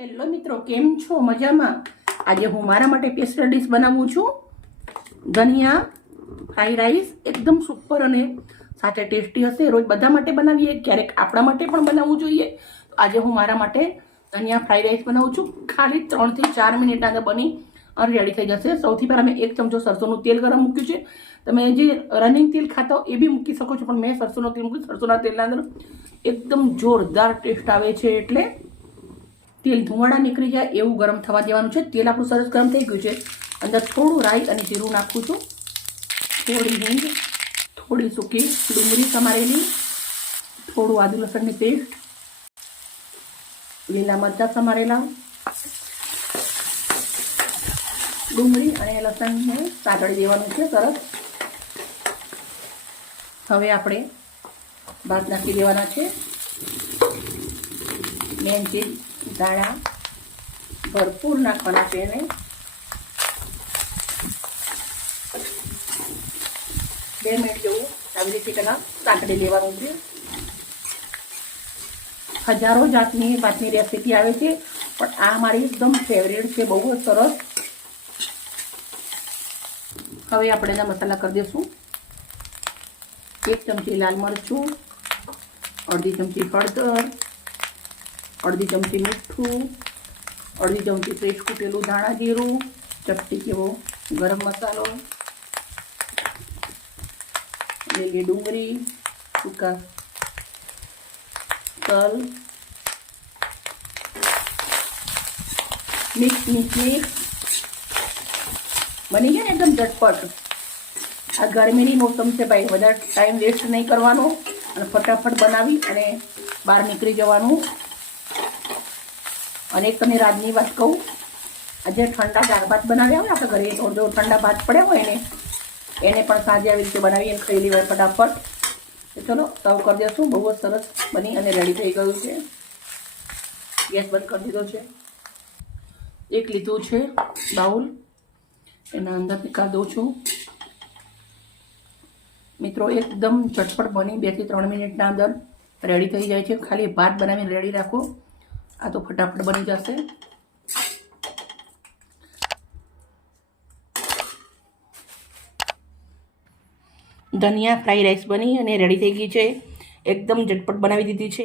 Hello મિત્રો, કેમ છો? મજામાં? આજે હું મારા માટે સ્પેશિયલ ડીશ બનાવું છું, ધનિયા ફ્રાઈડ રાઈસ. એકદમ સુપર અને સાથે ટેસ્ટી હશે. રોજ બધા માટે બનાવીએ, ક્યારેક આપણા માટે પણ બનાવવું જોઈએ. આજે હું મારા માટે ધનિયા ફ્રાઈડ રાઈસ બનાવું છું. ખાલી 3 થી 4 મિનિટના અંદર બની અને રેડી થઈ જશે. સૌથી પહેલાં મેં 1 ચમચો સરસોનું તેલ ગરમ મૂક્યું છે. તમે જે રનિંગ તેલ ખાતા હો એ બી મૂકી શકો છો, પણ મેં સરસોનું તેલ મૂક્યું. સરસોના તેલના અંદર એકદમ જોરદાર ટેસ્ટ આવે છે, એટલે તેલ ધુમાડા નીકળી જાય એવું ગરમ થવા દેવાનું છે. તેલ આપણું સરસ ગરમ થઈ ગયું છે. અંદર થોડું રાઈ અને જીરું નાખું છું, થોડી હિંગ, થોડી સૂકી ડુંગળી સમારેલી, થોડું આદુ લસણની પેસ્ટ, લીલા મરચાં સમારેલા, ડુંગળી અને લસણને સાતળી દેવાનું છે સરસ. હવે આપણે ભાત નાખી દેવાના છે. મેન ચીજ દાણા ભરપૂર નાખવાના છે. એને 2 મિનિટ જેવું આવી રીતે પહેલાં સાંકળી લેવાનું છે. હજારો જાતની ભાતની રેસીપી આવે છે, પણ આ મારી એકદમ ફેવરેટ છે, બહુ જ સરસ. હવે આપણે એના મસાલા કરી દઈશું. 1 ચમચી લાલ મરચું, અડધી ચમચી હળદર, અડધી ચમચી મીઠું, અડધી ચમચી ફ્રેશ કૂટેલું ધાણા જીરું, ચપટી જેવો ગરમ મસાલો, લીલી ડુંગળી, સૂકા તલ, મિક્સ બની ગયા ને એકદમ ઝટપટ. આ ગરમીની મોસમ છે ભાઈ, વધારે ટાઈમ વેસ્ટ નહીં કરવાનો અને ફટાફટ બનાવી અને બહાર નીકળી જવાનું. અને એક તમને રાજની વાત કહું, આજે ઠંડા દાળ ભાત બનાવ્યા હોય આપણે ઘરે, થોડો ઠંડા ભાત પડ્યા હોય એને પણ સાંજે આવી રીતે બનાવી અને ખાઈ લેવાય ફટાફટ. તો ચલો સર્વ કરી દઈશું. બહુ જ સરસ બની અને રેડી થઈ ગયું છે. ગેસ બંધ કરી દીધો છે. એક લીધું છે બાઉલ, એના અંદર નીકાળી દઉં છું. મિત્રો એકદમ ઝટપટ બની 2 થી 3 મિનિટના અંદર રેડી થઈ જાય છે. ખાલી ભાત બનાવીને રેડી રાખો, આ તો ફટાફટ બની જશે. ધનિયા ફ્રાઈડ રાઈસ બની અને રેડી થઈ ગઈ છે. એકદમ ઝટપટ બનાવી દીધી છે.